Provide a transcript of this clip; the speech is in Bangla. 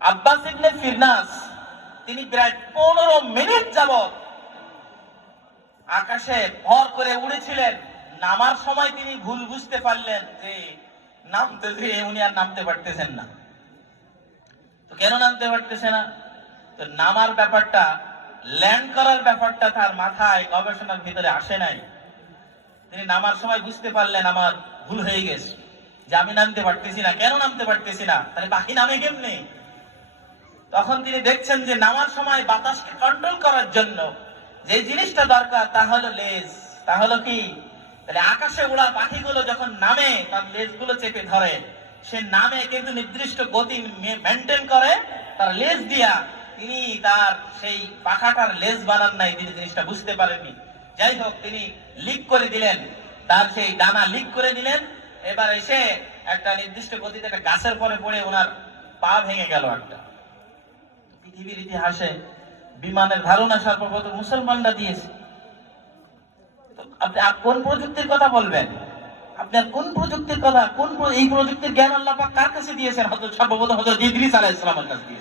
আব্বাস ইবনে ফিরনাস তিনি প্রায় 15 মিনিট যাবত আকাশে ভর করে উড়েছিলেন। নামার সময় তিনি ভুল বুঝতে পারলেন যে নামতে যে উনি আর নামতে পারতেছেন না। তো কেন নামতে পারতেছে না? তো নামার ব্যাপারটা, ল্যান্ড করার ব্যাপারটা তার মাথায় গবেষণার ভিতরে আসে নাই। তিনি নামার সময় বুঝতে পারলেন আমার ভুল হয়ে গেছে, যে আমি নামতে পারতেছি না। কেন নামতে পারতেছি না? তাহলে পাখি নামে কেমনে? তখন তিনি দেখছেন যে নামার সময় বাতাসকে কন্ট্রোল করার জন্য যে জিনিসটা দরকার তা হলো লেজ। তা হলো কি? তাহলে আকাশে উড়া পাখিগুলো যখন নামে তার লেজগুলো চেপে ধরে, সে নামে কিন্তু নির্দিষ্ট গতি মেনটেন করে তার লেজ দিয়া। তিনি তার সেই পাখাটার লেজ বানান নাই, তিনি জিনিসটা বুঝতে পারেননি। যাই হোক, তিনি লিক করে দিলেন, তার সেই ডানা লিক করে দিলেন। এবার এসে একটা নির্দিষ্ট গতিতে একটা গাছের পরে পড়ে ওনার পা ভেঙে গেল একটা। পৃথিবীর ইতিহাসে বিমানের ধারণা সর্বপ্রথম মুসলমানরা দিয়েছে। আপনি কোন প্রযুক্তির কথা বলবেন? আপনার কোন প্রযুক্তির কথা, এই প্রযুক্তির জ্ঞান আল্লাহ পাক কার কাছে দিয়েছেন? সর্বপ্রথম হযরত ইদ্রিস আলাইহিস সালামের কাছে দিয়েছেন।